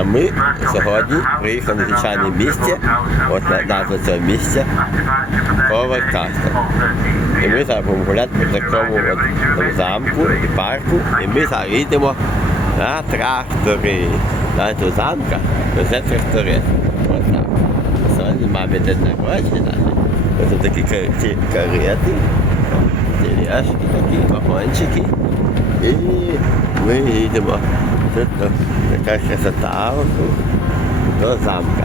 А ми сьогодні приїхали на звичайне місце, от на назва цього місця Коваркастер. І ми зараз будемо гуляти по такому от замку і парку, і ми зараз їдемо на тракторі. Знаєте, у замка везе трактори. От так. Сьогодні мамі день народження. Ось такі карети, тележки такі, вагончики. І ми їдемо. Тут така красота до замка.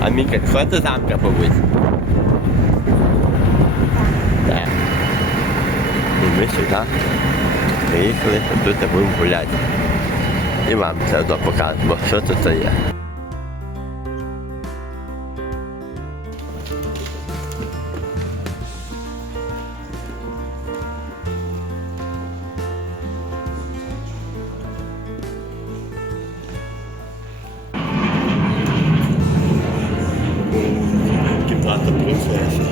А Міка, до замка побудь? Так. І ми сюди приїхали, тут будемо гуляти. І вам це одно покажемо, що тут є. zlata princesa.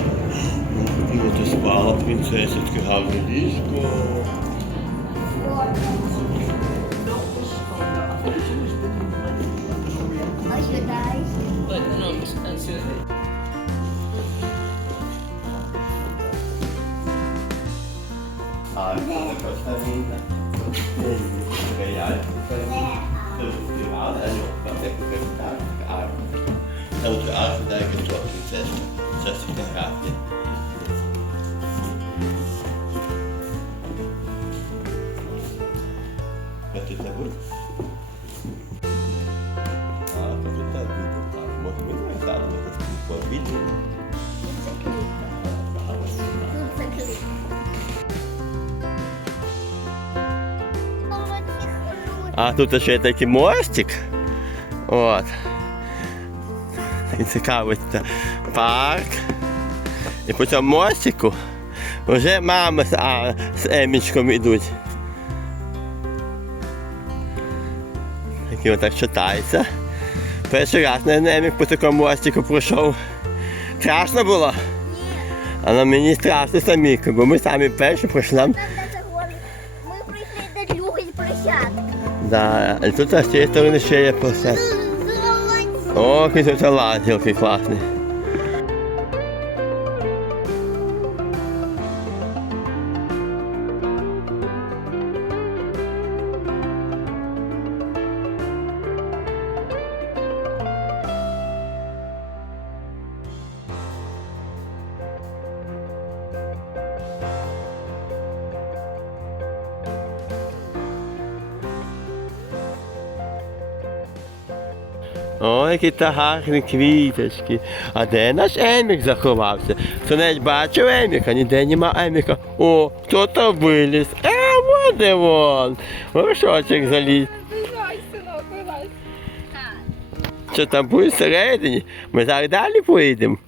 Bilo to spala de Havliliško. Als je daar is. But no, I'm serious. Ah, dat was Het niet. Dat is is de aarde. Dat is. Dat de. princessa, senza cagate. Questo è voi? Ah, questo è il video. Molto bene, è stato questo il video. Тут закрыто. А тут ще є такий мостик. От. І цікавий та парк. І по цьому мостику вже мама з, а, з Емічком йдуть. Такі отак читається. Перший раз на Емік по такому мостику пройшов. Страшно було? А на мені страшно самі, бо ми самі перші пройшли нам. Ми прийшли до другої площадки. Да, і тут з цієї сторони ще є площадка. О, і це лазілки класний. Ой, які та гарні квіточки. А де наш Емік заховався? Хто навіть бачив Еміка, ніде нема Еміка. О, хто то виліз. Вон де вон. Горшочок заліз. Що там буде всередині? Ми зараз далі поїдемо.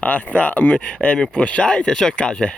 А там Емік прощається, що каже?